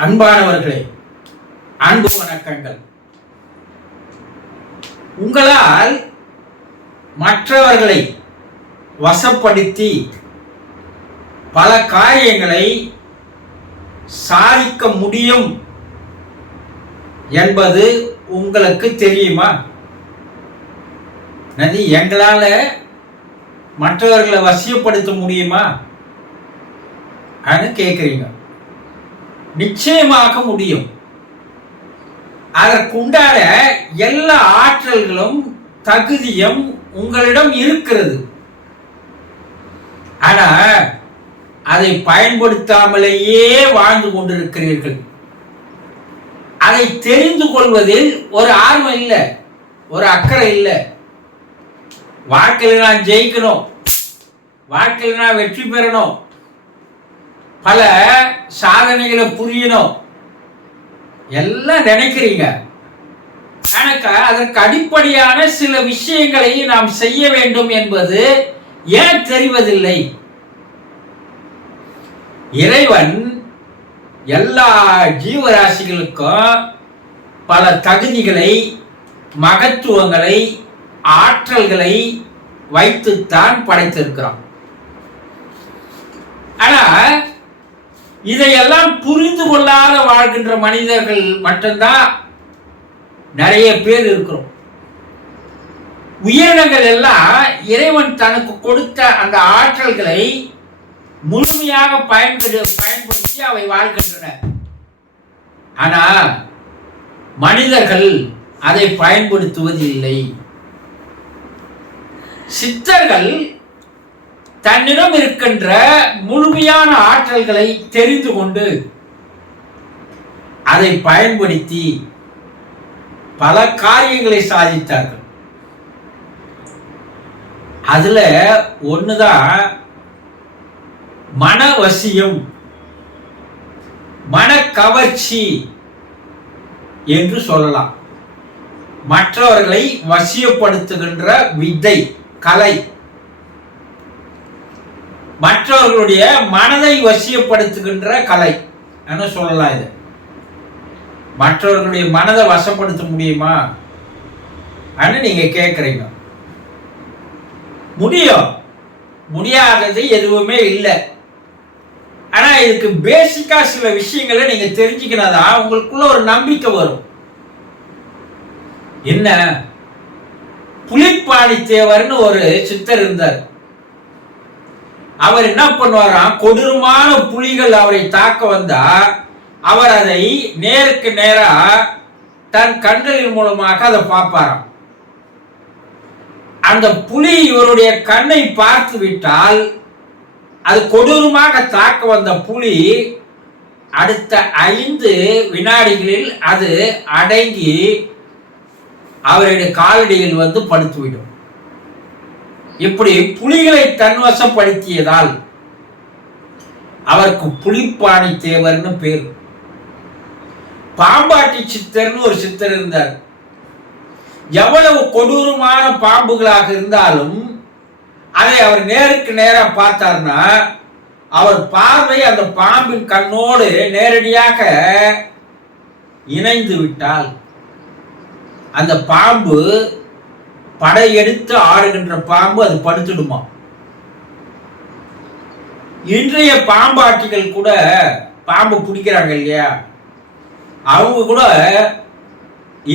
அன்பானவர்களே அன்பு வணக்கங்கள். உங்களால் மற்றவர்களை வசப்படுத்தி பல காரியங்களை சாதிக்க முடியும் என்பது உங்களுக்கு தெரியுமா? நதி எங்களால் மற்றவர்களை வசியப்படுத்த முடியுமா? அப்படின்னு கேட்குறீங்க நிச்சயமாக முடியும். அதற்குண்டான எல்லா ஆற்றல்களும் தகுதியும் உங்களிடம் இருக்கிறது. ஆனா அதை பயன்படுத்தாமலேயே வாழ்ந்து கொண்டிருக்கிறீர்கள். அதை தெரிந்து கொள்வதில் ஒரு ஆர்வம் இல்லை ஒரு அக்கறை இல்லை. வாழ்க்கையில் நான் ஜெயிக்கணும். வாழ்க்கையில் நான் வெற்றி பெறணும். பல சாதனைகளை புரியணும். எல்லாம் நினைக்கிறீங்க. எனக்கு அதற்கு அடிப்படையான சில விஷயங்களை நாம் செய்ய வேண்டும் என்பது ஏன் தெரிவதில்லை? இறைவன் எல்லா ஜீவராசிகளுக்கும் பல தகுதிகளை மகத்துவங்களை ஆற்றல்களை வைத்துத்தான் படைத்திருக்கிறான். ஆனா இதையெல்லாம் புரிந்து கொள்ளாத வாழ்கின்ற மனிதர்கள் மட்டும்தான் நிறைய பேர் இருக்கிறோம். உயிரினங்கள் எல்லாம் இறைவன் தனக்கு கொடுத்த அந்த ஆற்றல்களை முழுமையாக பயன்படு பயன்படுத்தி அவை வாழ்கின்றன. ஆனால் மனிதர்கள் அதை பயன்படுத்துவதில்லை. சித்தர்கள் தன்னிடம் இருக்கின்ற முழுமையான ஆற்றல்களை தெரிந்து கொண்டு அதை பயன்படுத்தி பல காரியங்களை சாதித்தார்கள். அதுல ஒண்ணுதான் மனவசியம் மனக்கவர்ச்சி என்று சொல்லலாம். மற்றவர்களை வசியப்படுத்துகின்ற வித்தை கலை மற்றவர்களுடைய மனதை வசியப்படுத்துகின்ற கலை. என்ன சொல்லலாம் இது? மற்றவர்களுடைய மனதை வசப்படுத்த முடியுமா? அன்னு நீங்க கேட்குறீங்க முடியும். முடியாதது எதுவுமே இல்லை. ஆனால் இதுக்கு பேசிக்காக சில விஷயங்களை நீங்கள் தெரிஞ்சுக்கினதா உங்களுக்குள்ள ஒரு நம்பிக்கை வரும். என்ன? புலிப்பாடி தேவர்னு ஒரு சித்தர் இருந்தார். அவர் என்ன பண்ணுவாராம் கொடூரமான புலிகள் அவரை தாக்க வந்தா அவர் அதை நேருக்கு நேரா தன் கண்களின் மூலமாக அதை பார்ப்பாராம். அந்த புலி இவருடைய கண்ணை பார்த்து விட்டால் அது கொடூரமாக தாக்க வந்த புலி அடுத்த ஐந்து வினாடிகளில் அது அடங்கி அவருடைய காலடியில் வந்து படுத்துவிடும். இப்படி புலிகளை தன்வசப்படுத்தியதால் அவருக்கு புலிப்பாணி தேவர்னு பேர். பாம்பாட்டி சித்தர்னு ஒரு சித்தர் இருந்தார். எவ்வளவு கொடூரமான பாம்புகளாக இருந்தாலும் அதை அவர் நேருக்கு நேராக பார்த்தார்னா அவர் பார்வை அந்த பாம்பின் கண்ணோடு நேரடியாக இணைந்து விட்டால் அந்த பாம்பு படையெடுத்து ஆடுகின்ற பாம்பு அது படுத்துடுமா? இன்றைய பாம்பாட்டிகள் கூட பாம்பு பிடிக்கிறாங்க இல்லையா? அவங்க கூட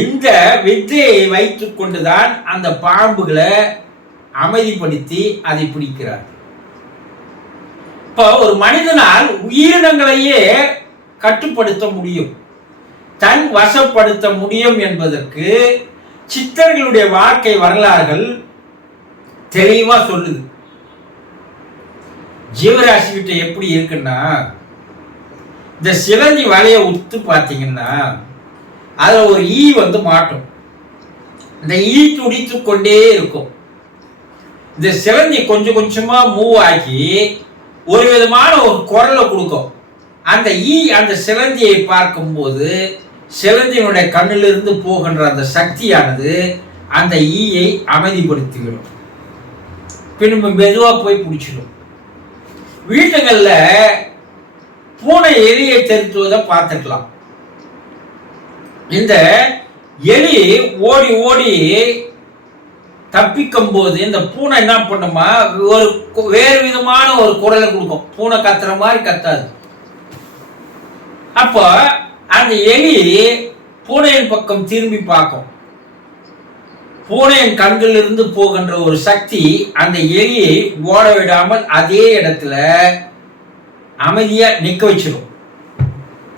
இந்த வித்தையை வைத்துக் கொண்டுதான் அந்த பாம்புகளை அமைதிப்படுத்தி அதை பிடிக்கிறார். இப்போ ஒரு மனிதனால் உயிரினங்களையே கட்டுப்படுத்த முடியும். தன் வசப்படுத்த முடியும் என்பதற்கு சித்தர்களுடைய வாழ்க்கை வரலாறுகள் தெளிவா சொல்லுது. ஜீவராசி கிட்ட எப்படி இருக்குன்னா இந்த சிலந்தி வலையை உத்து பார்த்தீங்கன்னா அதில் ஒரு ஈ வந்து மாட்டும். இந்த ஈ துடித்து கொண்டே இருக்கும். இந்த சிலந்தி கொஞ்சம் கொஞ்சமா மூவ் ஆகி ஒரு விதமான ஒரு குரலை கொடுக்கும். அந்த ஈ அந்த சிலந்தியை பார்க்கும்போது சிலந்தியினுடைய கண்ணிலிருந்து போகின்ற அந்த சக்தியானது அந்த ஈயை அமைதிப்படுத்திவிடும். பின்பு மெதுவாக போய் பிடிச்சிடும். வீட்டுங்களில் பூனை எலியை தெரித்துவதை பார்த்துக்கலாம். இந்த எலி ஓடி ஓடி தப்பிக்கும் போது இந்த பூனை என்ன பண்ணுமா? ஒரு வேறு விதமான ஒரு குரலை கொடுக்கும். பூனை கத்துற மாதிரி கத்தாது. அப்போ அந்த எலி பூனையின் பக்கம் திரும்பி பார்க்கும். பூனையின் கண்களிலிருந்து போகின்ற ஒரு சக்தி அந்த எலியை ஓட விடாமல் அதே இடத்துல அமைதியாக நிற்க வச்சிடும்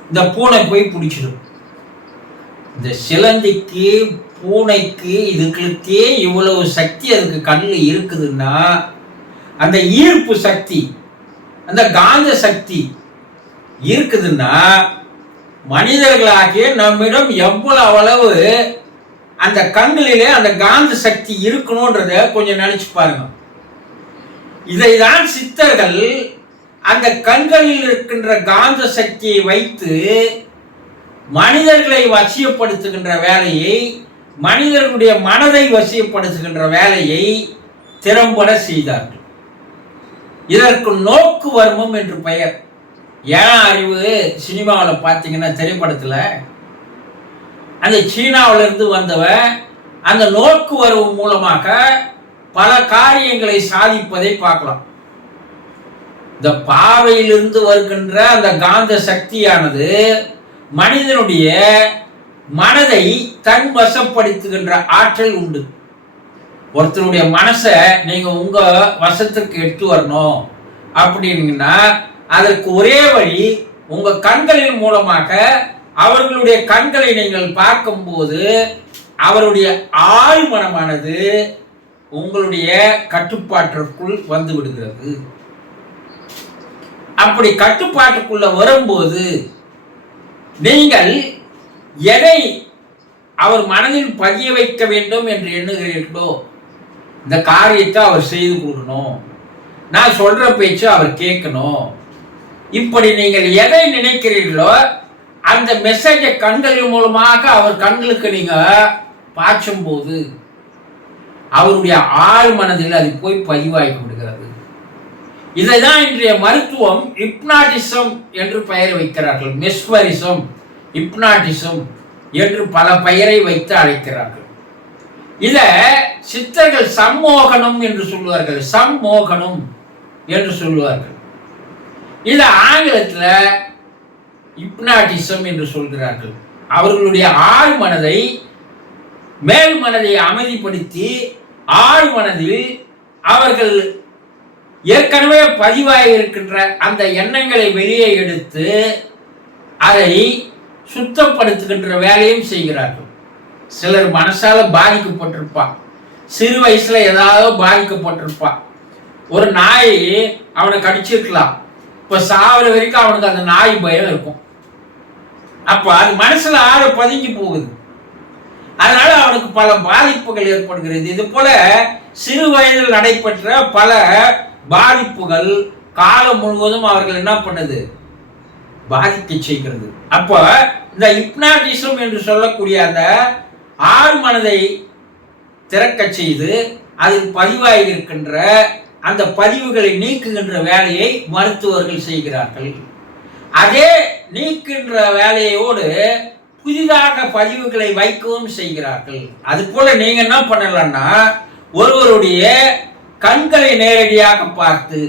இந்த பூனை போய் பிடிச்சிடும் இந்த சிலந்திக்கு பூனைக்கு இதுகளுக்கே இவ்வளவு சக்தி அதுக்கு கண்ணில் இருக்குதுன்னா அந்த ஈர்ப்பு சக்தி அந்த காந்த சக்தி இருக்குதுன்னா மனிதர்களாகிய நம்மிடம் எவ்வளவு அளவு அந்த கண்களிலே அந்த காந்த சக்தி இருக்கணும்ன்றத கொஞ்சம் நினைச்சு பாருங்க. இதைதான் சித்தர்கள் அந்த கண்களில் இருக்கின்ற காந்த சக்தியை வைத்து மனிதர்களை வசியப்படுத்துகின்ற வேலையை மனிதர்களுடைய மனதை வசியப்படுத்துகின்ற வேலையை திறம்பட செய்தார்கள். இதற்கு நோக்கு வர்மம் என்று பெயர். ஏன் அறிவு சினிமாவில் பார்த்தீங்கன்னா திரைப்படத்தில்? அந்த சீனாவிலிருந்து வந்தவன் அந்த நோக்கு வரவு மூலமாக பல காரியங்களை சாதிப்பதை பார்க்கலாம். இந்த பாவையிலிருந்து வருகின்ற அந்த காந்த சக்தியானது மனிதனுடைய மனதை தன் வசப்படுத்துகின்ற ஆற்றல் உண்டு. ஒருத்தருடைய மனசை நீங்கள் உங்கள் வசத்திற்கு எடுத்து வரணும் அப்படின்னா அதற்கு ஒரே வழி உங்க கண்களின் மூலமாக அவர்களுடைய கண்களை நீங்கள் பார்க்கும்போது அவருடைய ஆழ்மனமானது உங்களுடைய கட்டுப்பாட்டிற்குள் வந்து விடுகிறது. அப்படி கட்டுப்பாட்டுக்குள்ள வரும்போது நீங்கள் எதை அவர் மனதில் பதிய வைக்க வேண்டும் என்று எண்ணுகிறீர்களோ இந்த காரியத்தை அவர் செய்து கொடுக்கணும் நான் சொல்ற பேச்சு அவர் கேட்கணும். இப்படி நீங்கள் எதை நினைக்கிறீர்களோ அந்த மெசேஜை கண்களின் மூலமாக அவர் கண்களுக்கு நீங்க பாய்ச்சும் போது அவருடைய ஆள் மனதில் அது போய் பதிவாகி விடுகிறது. இதைதான் இன்றைய மருத்துவம் இப்னாட்டிசம் என்று பெயர் வைக்கிறார்கள். மெஸ்வரிசம் இப்னாட்டிசம் என்று பல பெயரை வைத்து அழைக்கிறார்கள். இத சித்தர்கள் சம்மோகனம் என்று சொல்லுவார்கள். சம்மோகனம் என்று சொல்லுவார்கள். இத ஆங்கிலத்தில் இப்னாட்டிசம் என்று சொல்கிறார்கள். அவர்களுடைய ஆழ் மனதை மேல் மனதை அமைதிப்படுத்தி ஆழ் மனதில் அவர்கள் ஏற்கனவே பதிவாகி இருக்கின்ற அந்த எண்ணங்களை வெளியே எடுத்து அதை சுத்தப்படுத்துகின்ற வேலையும் செய்கிறார்கள். சிலர் மனசால பாதிக்கப்பட்டிருப்பான் சிறு வயசுல ஏதாவது பாதிக்கப்பட்டிருப்பான் ஒரு நாய் அவனை கடிச்சிருக்கலாம். இப்ப சாவர வரைக்கும் அவனுக்கு அந்த நாய் பயம் இருக்கும். அப்ப அது மனசுல ஆழ பதுங்கி போகுது. அதனால அவனுக்கு பல பாதிப்புகள் ஏற்படுகிறது. இது போல சிறு வயதில் நடைபெற்ற பல பாதிப்புகள் காலம் முழுவதும் அவர்கள் என்ன பண்ணுது? பாதிக்க செய்கிறது. அப்போ இந்த இப்னாட்டிசம் என்று சொல்லக்கூடிய அந்த ஆறு மனதை திறக்க செய்து அதில் பதிவாகி இருக்கின்ற அந்த பதிவுகளை நீக்குகின்ற வேலையை மருத்துவர்கள் செய்கிறார்கள். அதே நீக்கின்ற வேலையோடு புதிதாக பதிவுகளை வைக்கவும் செய்கிறார்கள். அது போல நீங்க என்ன பண்ணலன்னா ஒருவருடைய கண்களை நேரடியாக பார்த்து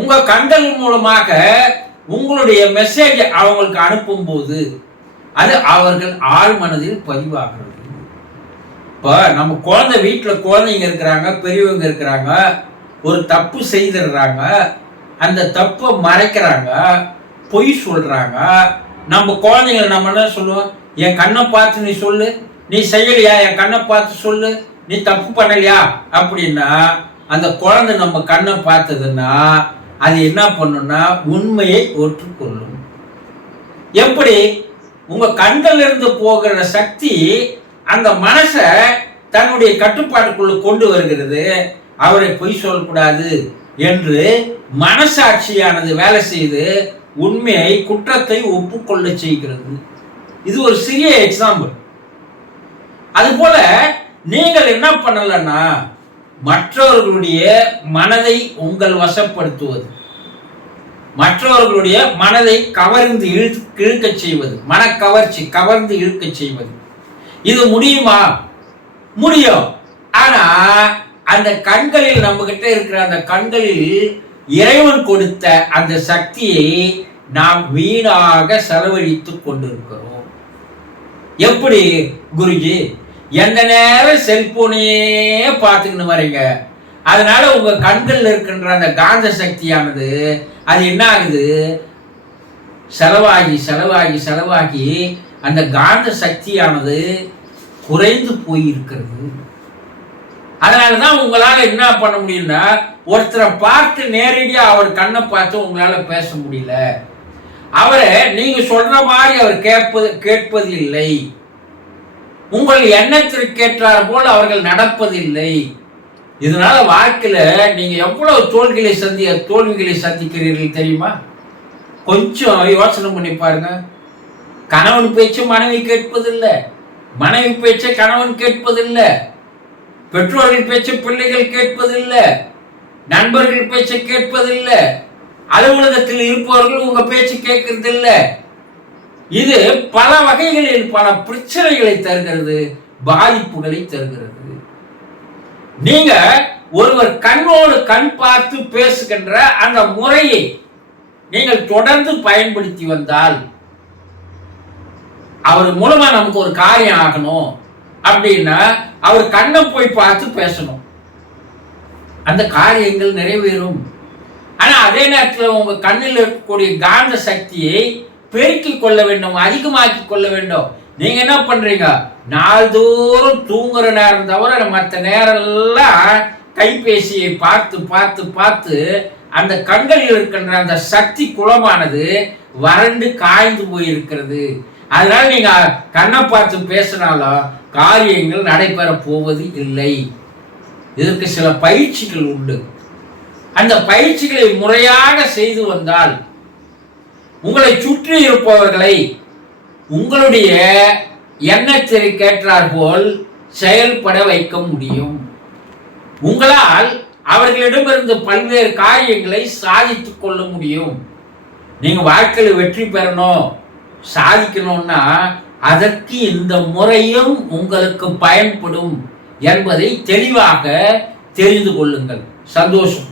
உங்க கண்கள் மூலமாக உங்களுடைய மெசேஜ் அவங்களுக்கு அனுப்பும்போது அது அவர்கள் ஆழ் மனதில் பதிவாகிறது. இப்போ நம்ம குழந்தை வீட்டில் குழந்தைங்க இருக்கிறாங்க பெரியவங்க இருக்கிறாங்க ஒரு தப்பு செய்திடுறாங்க அந்த தப்பை மறைக்கிறாங்க பொய் சொல்கிறாங்க நம்ம குழந்தைங்களை நம்ம என்ன சொல்லுவோம்? என் கண்ணை பார்த்து நீ சொல்லு. நீ செய்யலையா? என் கண்ணை பார்த்து சொல்லு. நீ தப்பு பண்ணலையா? அப்படின்னா அந்த குழந்தை நம்ம கண்ணை பார்த்ததுன்னா அது என்ன பண்ணுன்னா உண்மையை ஒற்றுக்கொள்ளும் எப்படி? உங்கள் கண்கள் இருந்து போகிற சக்தி அந்த மனசை தன்னுடைய கட்டுப்பாட்டுக்குள்ள கொண்டு வருகிறது. அவரை பொய் சொல்லக்கூடாது என்று மனசாட்சியானது வேலை செய்து உண்மையை குற்றத்தை ஒப்புக்கொள்ள செய்கிறது. இது ஒரு சிறிய எக்ஸாம்பிள் அதுபோல நீங்கள் என்ன பண்ணலன்னா மற்றவர்களுடைய மனதை உங்கள் வசப்படுத்துவது. மற்றவர்களுடைய மனதை கவர்ந்து இழு இழுக்கச் செய்வது. மனக்கவர்ச்சி கவர்ந்து இழுக்கச் செய்வது. இது முடியுமா? முடியும். ஆனா அந்த கண்களில் நம்ம கிட்ட இருக்கிற அந்த கண்களில் இறைவன் கொடுத்த அந்த சக்தியை நாம் வீணாக செலவழித்துக் கொண்டிருக்கிறோம். எப்படி? குருஜி எந்த நேரம் செல்போனையே பார்த்துக்கின்னு வரீங்க அதனால உங்க கண்களில் இருக்கின்ற அந்த காந்த சக்தியானது அது என்ன ஆகுது? செலவாகி செலவாகி செலவாகி அந்த காந்த சக்தியானது குறைந்து போயிருக்கிறது. அதனால தான் உங்களால் என்ன பண்ண முடியும்னா ஒருத்தரை பார்த்து நேரடியாக அவர் கண்ணை பார்த்து உங்களால் பேச முடியல. அவரை நீங்கள் சொல்கிற மாதிரி அவர் கேட்பது கேட்பது இல்லை உங்கள் எண்ணத்திற்கேற்றார் போல் அவர்கள் நடப்பதில்லை. இதனால வாழ்க்கையில் நீங்கள் எவ்வளவு தோல்விகளை சந்தி தோல்விகளை சந்திக்கிறீர்கள் தெரியுமா? கொஞ்சம் யோசனை பண்ணி பாருங்கள் கணவன் பேச்சு மனைவி கேட்பதில்லை. மனைவி பேச்சை கணவன் கேட்பதில்லை. பெற்றோர்கள் பேச்சை பிள்ளைகள் கேட்பதில்லை. நண்பர்கள் பேச்சை கேட்பதில்லை. அலுவலகத்தில் இருப்பவர்கள் உங்க பேச்சு கேட்கறதில்லை. இது பல வகைகளில் பல பிரச்சனைகளை தருகிறது பாதிப்புகளை தருகிறது. நீங்க ஒருவர் கண்ணோடு கண் பார்த்து பேசுகின்ற அந்த முறையை நீங்கள் தொடர்ந்து பயன்படுத்தி வந்தால் அவர் மூலமா நமக்கு ஒரு காரியம் ஆகணும் அப்படின்னா அவர் கண்ணை போய் பார்த்து பேசணும். அந்த காரியங்கள் நிறைவேறும். ஆனா அதே நேரத்தில் உங்க கண்ணில் இருக்கக்கூடிய காந்த சக்தியை பெருக்கிக் கொள்ள வேண்டும் அதிகமாக்கி கொள்ள வேண்டும். நீங்க என்ன பண்றீங்க? நாள்தோறும் தூங்குற நேரம் தவிர மற்ற நேரம் எல்லாம் கைபேசியை பார்த்து பார்த்து பார்த்து அந்த கண்களில் இருக்கின்ற அந்த சக்தி குளமானது வறண்டு காய்ந்து போயிருக்கிறது. அதனால நீங்க கண்ணை பார்த்து பேசினாலும் காரியங்கள் நடைபெற போவது இல்லை. இதற்கு சில பயிற்சிகள் உண்டு. அந்த பயிற்சிகளை முறையாக செய்து வந்தால் உங்களை சுற்றி இருப்பவர்களை உங்களுடைய எண்ணத்திற்கேற்றார் போல் செயல்பட வைக்க முடியும். உங்களால் அவர்களிடமிருந்து பல்வேறு காரியங்களை சாதித்துக் கொள்ள முடியும். நீங்க வாழ்க்கையில் வெற்றி பெறணும். சாதிக்கணும்னா அதற்கு இந்த முறையும் உங்களுக்கு பயன்படும் என்பதை தெளிவாக தெரிந்து கொள்ளுங்கள். சந்தோஷம்.